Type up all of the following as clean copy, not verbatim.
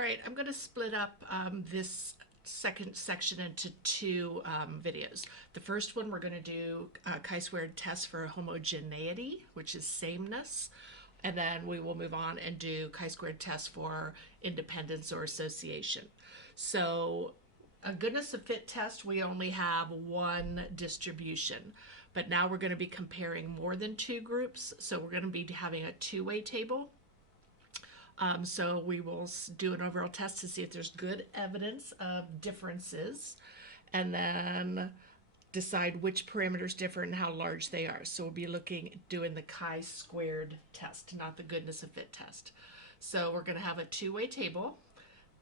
All right, I'm going to split up this second section into two videos. The first one, we're going to do a chi-squared test for homogeneity, which is sameness. And then we will move on and do chi-squared test for independence or association. So a goodness of fit test, we only have one distribution. But now we're going to be comparing more than two groups. So we're going to be having a two-way table. So we will do an overall test to see if there's good evidence of differences, and then decide which parameters differ and how large they are. So we'll be doing the chi-squared test, not the goodness of fit test. So we're going to have a two-way table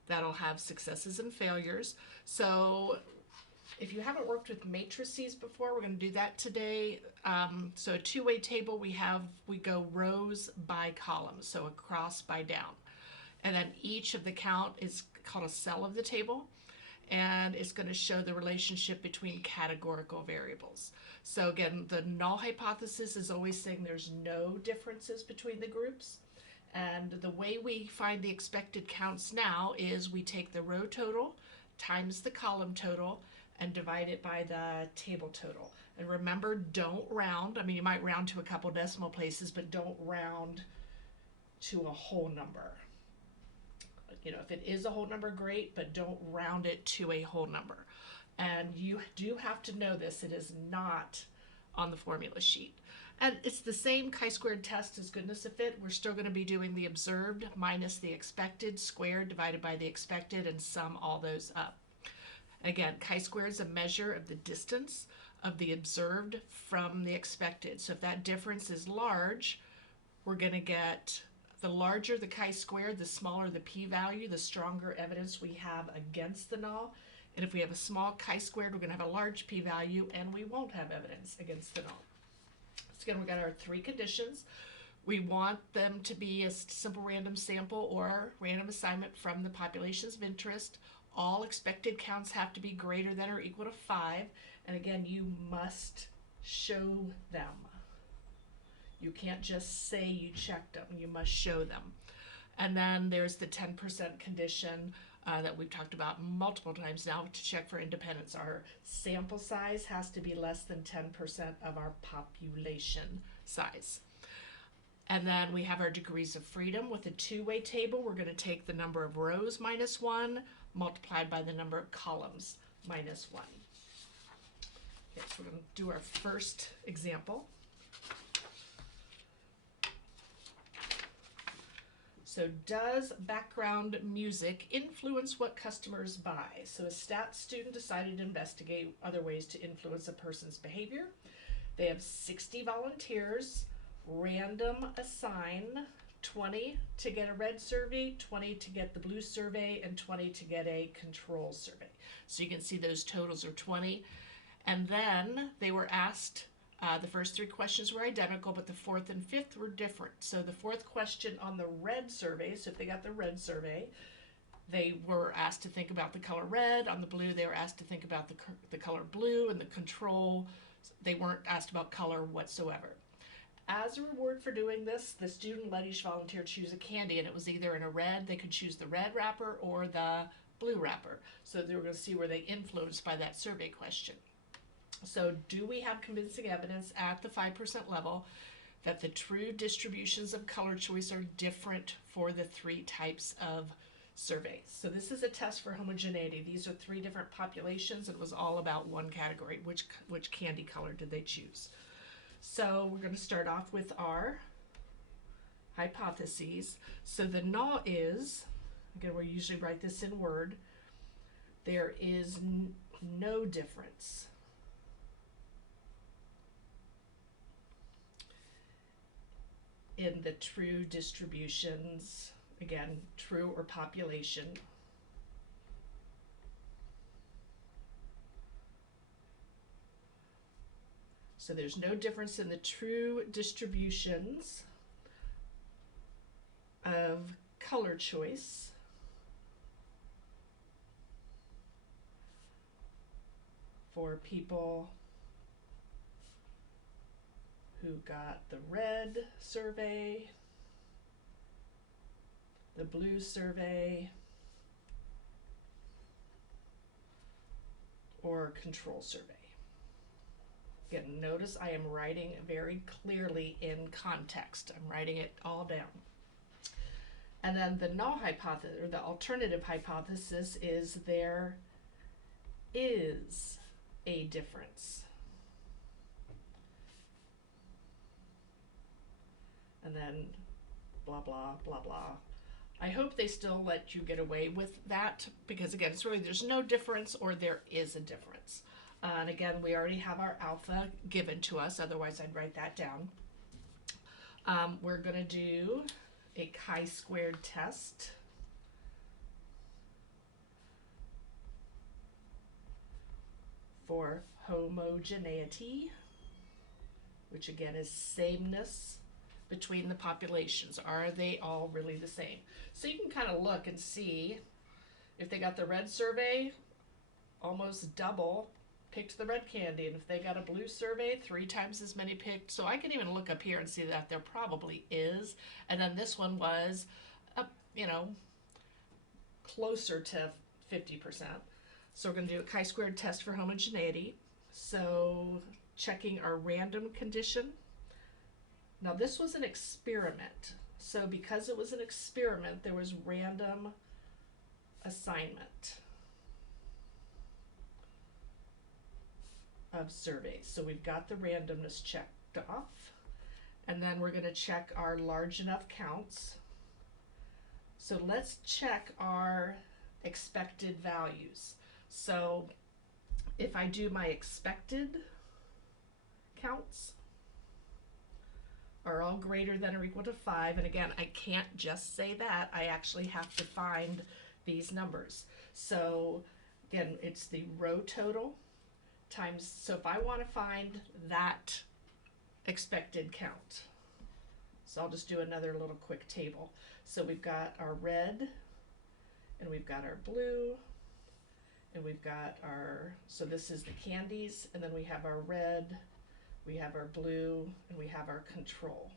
that'll have successes and failures. So if you haven't worked with matrices before, we're going to do that today. So a two-way table, we go rows by column, so across by down. And then each of the count is called a cell of the table, and it's going to show the relationship between categorical variables. So again, the null hypothesis is always saying there's no differences between the groups. And the way we find the expected counts now is we take the row total times the column total and divide it by the table total. And remember, don't round. I mean, you might round to a couple decimal places, but don't round to a whole number. You know, if it is a whole number, great, but don't round it to a whole number. And you do have to know this. It is not on the formula sheet. And it's the same chi-squared test as goodness of fit. We're still going to be doing the observed minus the expected squared divided by the expected and sum all those up. Again, chi-squared is a measure of the distance of the observed from the expected. So if that difference is large, we're going to get the larger the chi-squared, the smaller the p-value, the stronger evidence we have against the null. And if we have a small chi-squared, we're going to have a large p-value, and we won't have evidence against the null. So again, we got our three conditions. We want them to be a simple random sample or random assignment from the populations of interest. All expected counts have to be greater than or equal to 5. And again, you must show them. You can't just say you checked them. You must show them. And then there's the 10% condition that we've talked about multiple times now to check for independence. Our sample size has to be less than 10% of our population size. And then we have our degrees of freedom. With a two-way table, we're going to take the number of rows minus 1 multiplied by the number of columns minus 1. Okay, so we're going to do our first example. So does background music influence what customers buy? So a stats student decided to investigate other ways to influence a person's behavior. They have 60 volunteers, random assign 20 to get a red survey, 20 to get the blue survey, and 20 to get a control survey. So you can see those totals are 20. And then they were asked, the first three questions were identical, but the fourth and fifth were different. So the fourth question on the red survey, so if they got the red survey, they were asked to think about the color red. On the blue, they were asked to think about the color blue, and the control, they weren't asked about color whatsoever. As a reward for doing this, the student let each volunteer choose a candy, and it was either in a red, they could choose the red wrapper or the blue wrapper. So they were going to see were they influenced by that survey question. So do we have convincing evidence at the 5% level that the true distributions of color choice are different for the three types of surveys? So this is a test for homogeneity. These are three different populations. It was all about one category. Which candy color did they choose? So we're going to start off with our hypotheses. So the null is, again, we usually write this in Word, there is no difference in the true distributions, again, true or population, so there's no difference in the true distributions of color choice for people who got the red survey, the blue survey, or control survey. Again, notice I am writing very clearly in context. I'm writing it all down. And then the null hypothesis, or the alternative hypothesis, is there is a difference. And then blah, blah, blah, blah. I hope they still let you get away with that, because again, it's really there's no difference or there is a difference. And again, we already have our alpha given to us, otherwise I'd write that down. We're going to do a chi-squared test. For homogeneity, which again is sameness between the populations. Are they all really the same? So you can kind of look and see if they got the red survey, almost double picked the red candy, and if they got a blue survey, 3 times as many picked. So I can even look up here and see that there probably is. And then this one was, closer to 50%. So we're going to do a chi-squared test for homogeneity. So checking our random condition. Now this was an experiment. So because it was an experiment, there was random assignment of surveys. So we've got the randomness checked off. And then we're going to check our large enough counts. So let's check our expected values. So if I do my expected counts are all greater than or equal to 5, and again, I can't just say that, I actually have to find these numbers. So again, it's the row total times, so if I want to find that expected count, so I'll just do another little quick table. So we've got our red, and we've got our blue, and we've got our, so this is the candies, and then we have our red, we have our blue, and we have our control.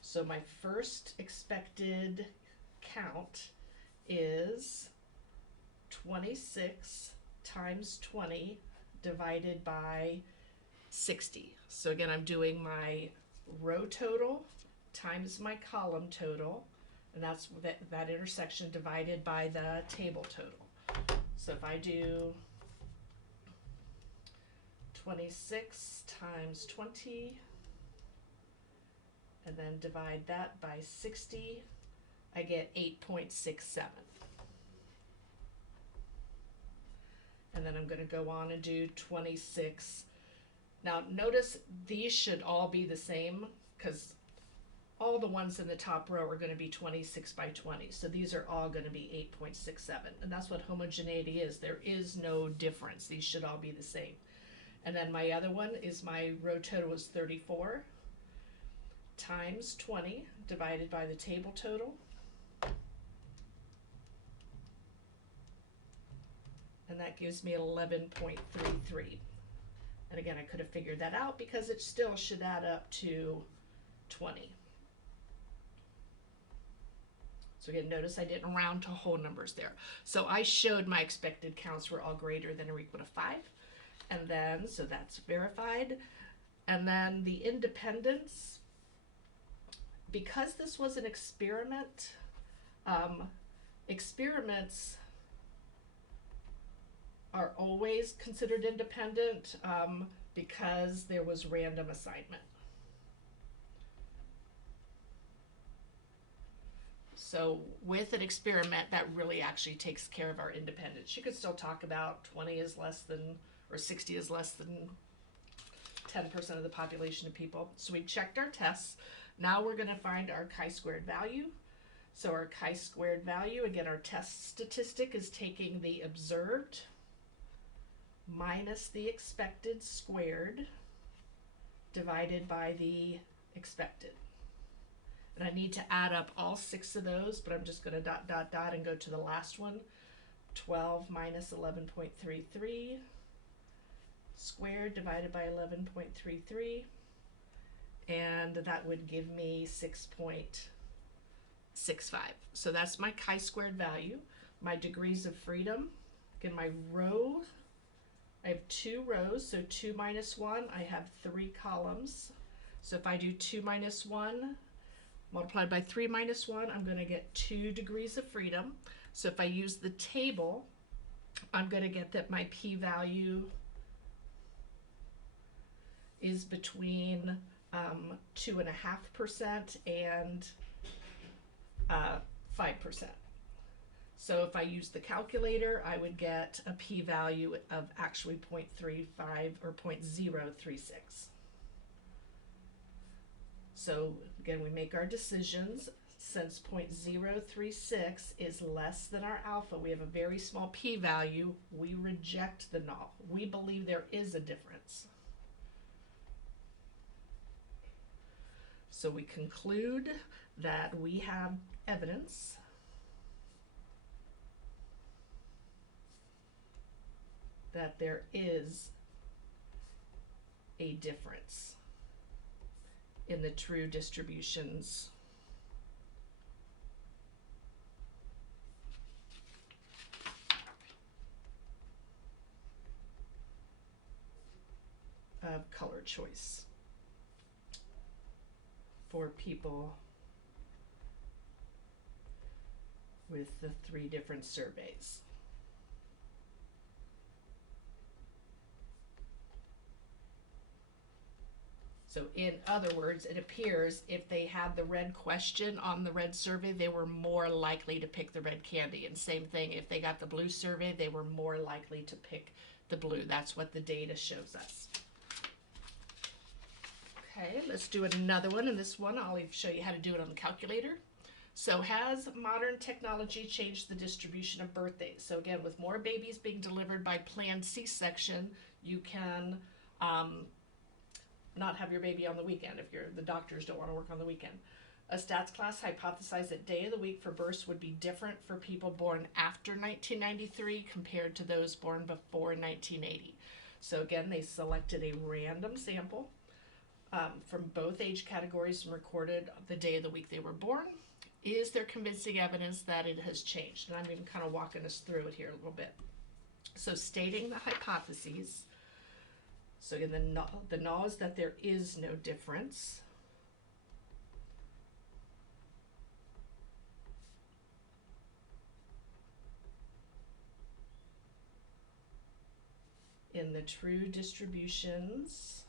So my first expected count is 26 times 20 divided by 60. So again, I'm doing my row total times my column total, and that's that intersection divided by the table total. So if I do 26 times 20 and then divide that by 60, I get 8.67. And then I'm going to go on and do 26. Now notice these should all be the same, because all the ones in the top row are going to be 26 by 20. So these are all going to be 8.67. And that's what homogeneity is. There is no difference. These should all be the same. And then my other one is my row total is 34 times 20 divided by the table total. And that gives me 11.33. And again, I could have figured that out because it still should add up to 20. So again, notice I didn't round to whole numbers there. So I showed my expected counts were all greater than or equal to 5. And then, so that's verified. And then the independence, because this was an experiment, experiments are always considered independent because there was random assignment. So with an experiment, that really actually takes care of our independence. You could still talk about 20 is less than, or 60 is less than 10% of the population of people. So we checked our tests. Now we're going to find our chi-squared value. So our chi-squared value, again, our test statistic is taking the observed minus the expected squared divided by the expected. And I need to add up all 6 of those, but I'm just going to dot, dot, dot and go to the last one. 12 minus 11.33 squared divided by 11.33. And that would give me 6.65. So that's my chi-squared value. my degrees of freedom. Again, my row, I have 2 rows, so 2 minus 1, I have 3 columns. So if I do 2 minus 1 multiplied by 3 minus 1, I'm going to get 2 degrees of freedom. So if I use the table, I'm going to get that my p-value is between 2.5% and 5%. So if I use the calculator, I would get a p-value of actually 0.35 or 0.036. So again, we make our decisions. Since 0.036 is less than our alpha, we have a very small p-value, we reject the null. We believe there is a difference. So we conclude that we have evidence that there is a difference in the true distributions of color choice for people with the 3 different surveys. So in other words, it appears if they had the red question on the red survey, they were more likely to pick the red candy. And same thing, if they got the blue survey, they were more likely to pick the blue. That's what the data shows us. Okay, let's do another one. And this one, I'll show you how to do it on the calculator. So has modern technology changed the distribution of birthdays? So again, with more babies being delivered by planned C-section, you can not have your baby on the weekend if the doctors don't want to work on the weekend. A stats class hypothesized that day of the week for births would be different for people born after 1993 compared to those born before 1980. So again, they selected a random sample from both age categories and recorded the day of the week they were born. Is there convincing evidence that it has changed? And I'm even kind of walking us through it here a little bit. So stating the hypotheses. So again, the null is that there is no difference. In the true distributions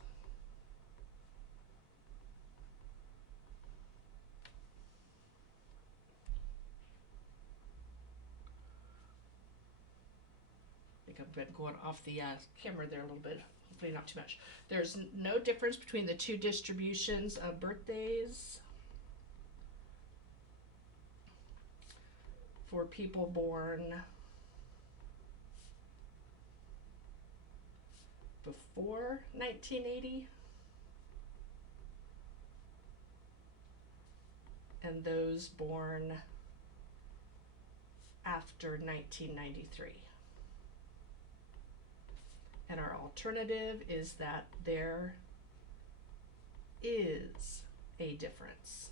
I think I've been going off the camera there a little bit. Hopefully not too much. There's no difference between the 2 distributions of birthdays for people born before 1980 and those born after 1993. And our alternative is that there is a difference. ...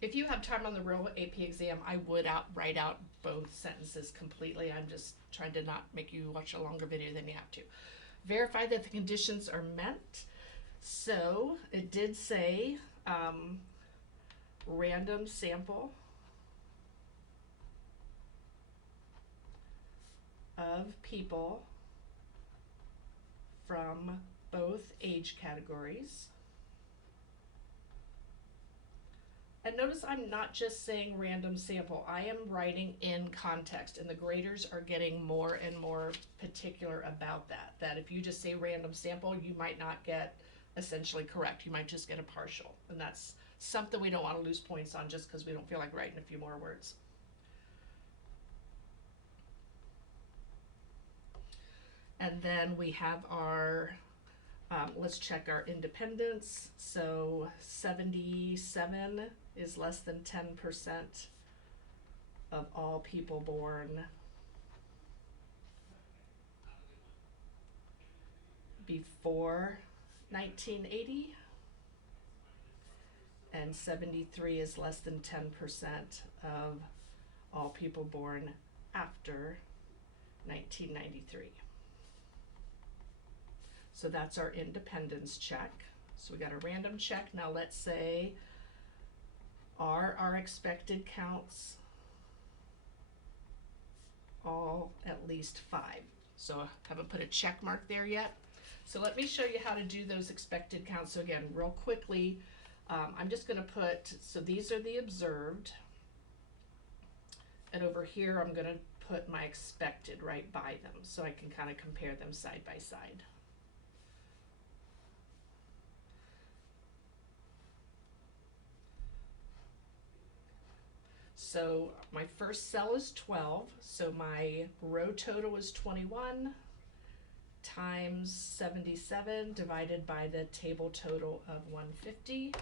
If you have time on the real AP exam, I would write out both sentences completely. I'm just trying to not make you watch a longer video than you have to. Verify that the conditions are met. So it did say random sample of people from both age categories. And notice I'm not just saying random sample. I am writing in context, and the graders are getting more and more particular about that. That if you just say random sample, you might not get essentially correct. You might just get a partial. And that's something we don't want to lose points on just because we don't feel like writing a few more words. And then we have our, let's check our independence. So 77 is less than 10% of all people born before 1980. and 73 is less than 10% of all people born after 1993. So that's our independence check. So we got a random check. Now let's say, are our expected counts all at least 5? So I haven't put a check mark there yet. So let me show you how to do those expected counts. So again, real quickly, I'm just going to put, so these are the observed, and over here I'm going to put my expected right by them so I can kind of compare them side by side. So my first cell is 12, so my row total is 21 times 77 divided by the table total of 150.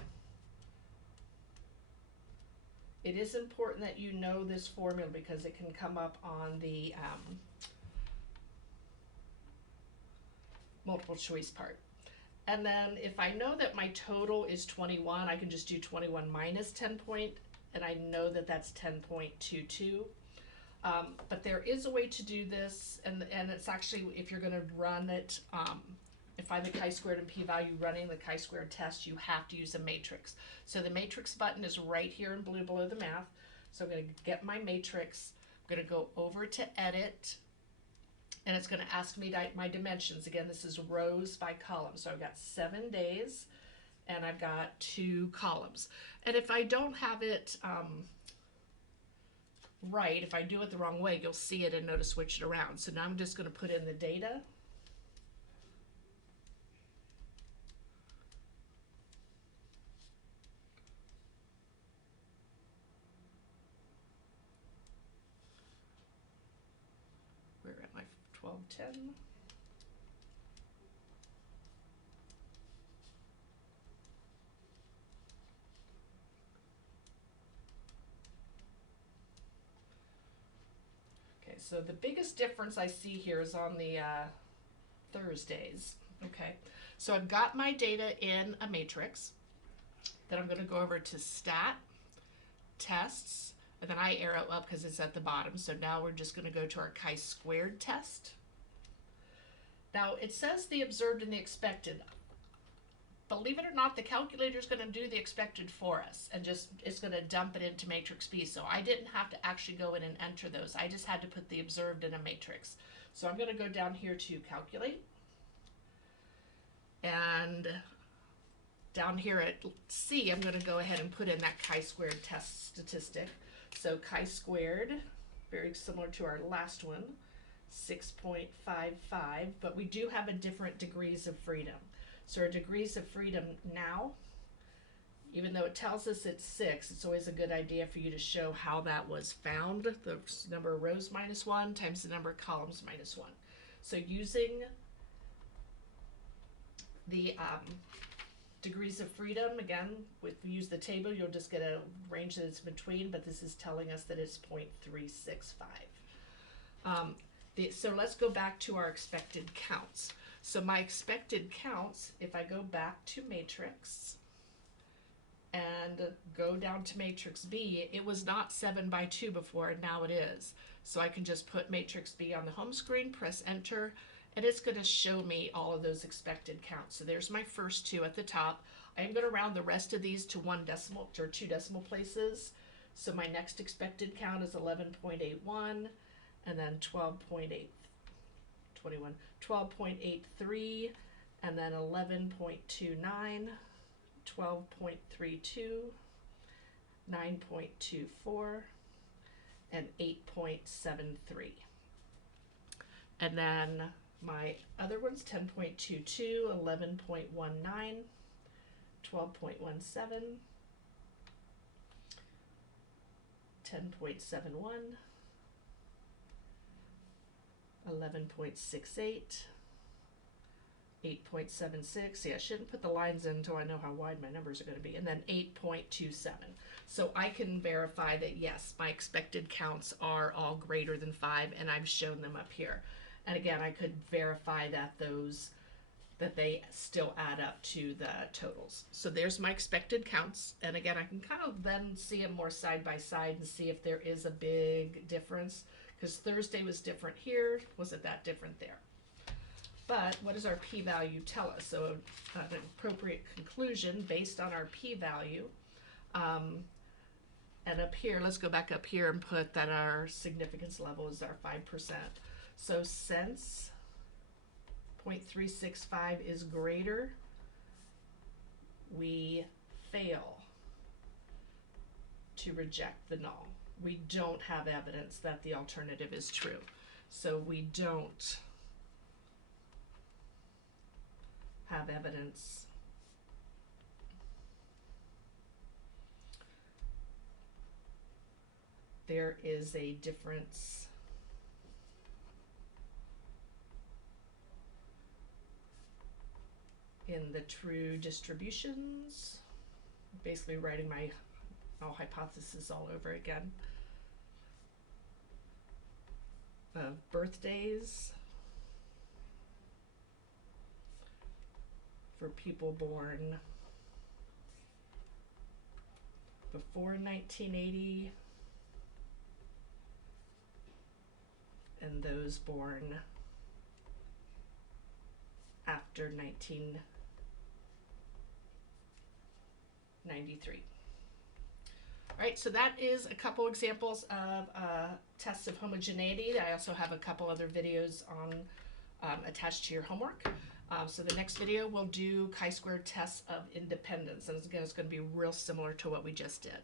It is important that you know this formula because it can come up on the multiple choice part. And then if I know that my total is 21, I can just do 21 minus 10 point, and I know that that's 10.22. But there is a way to do this, and it's actually, if you're going to run it, and find the chi-squared and p-value running the chi-squared test, you have to use a matrix. So the matrix button is right here in blue below the math. So I'm going to get my matrix. I'm going to go over to edit, and it's going to ask me my dimensions. Again, this is rows by columns. So I've got 7 days, and I've got 2 columns. And if I don't have it right, if I do it the wrong way, you'll see it and know to switch it around. So now I'm just going to put in the data. We're at my 1210. So the biggest difference I see here is on the Thursdays. Okay, so I've got my data in a matrix. Then I'm going to go over to stat, tests, and then I arrow up because it's at the bottom. So now we're just going to go to our chi-squared test. Now it says the observed and the expected. Believe it or not, the calculator is going to do the expected for us and just it's going to dump it into matrix B. So I didn't have to actually go in and enter those. I just had to put the observed in a matrix. So I'm going to go down here to calculate. And down here at C, I'm going to go ahead and put in that chi-squared test statistic. So chi-squared, very similar to our last one, 6.55, but we do have a different degrees of freedom. So our degrees of freedom now, even though it tells us it's 6, it's always a good idea for you to show how that was found. The number of rows minus 1 times the number of columns minus 1. So using the degrees of freedom, again, if we use the table, you'll just get a range that it's between, but this is telling us that it's 0.365. So let's go back to our expected counts. So my expected counts, if I go back to matrix and go down to matrix B, it was not 7 by 2 before, and now it is. So I can just put matrix B on the home screen, press enter, and it's going to show me all of those expected counts. So there's my first 2 at the top. I'm going to round the rest of these to 1 decimal or 2 decimal places. So my next expected count is 11.81, and then 12.83, and then 11.29, 12.32, 9.24, and 8.73. And then my other ones, 10.22, 11.19, 12.17, 10.71, 11.68, 8.76. Yeah, I shouldn't put the lines in until I know how wide my numbers are going to be. And then 8.27. So I can verify that, yes, my expected counts are all greater than 5, and I've shown them up here. And again, I could verify that those that they still add up to the totals. So there's my expected counts. And again, I can kind of then see them more side by side and see if there is a big difference, because Thursday was different here. Was it that different there? But what does our p-value tell us? So an appropriate conclusion based on our p-value. And up here, let's go back up here and put that our significance level is our 5%. So since 0.365 is greater, we fail to reject the null. We don't have evidence that the alternative is true. So we don't have evidence there is a difference in the true distributions. Basically writing my null hypothesis all over again. Of birthdays for people born before 1980 and those born after 1993. All right, so that is a couple examples of tests of homogeneity. I also have a couple other videos on attached to your homework. So the next video we'll do chi-squared tests of independence, and again, it's going to be real similar to what we just did.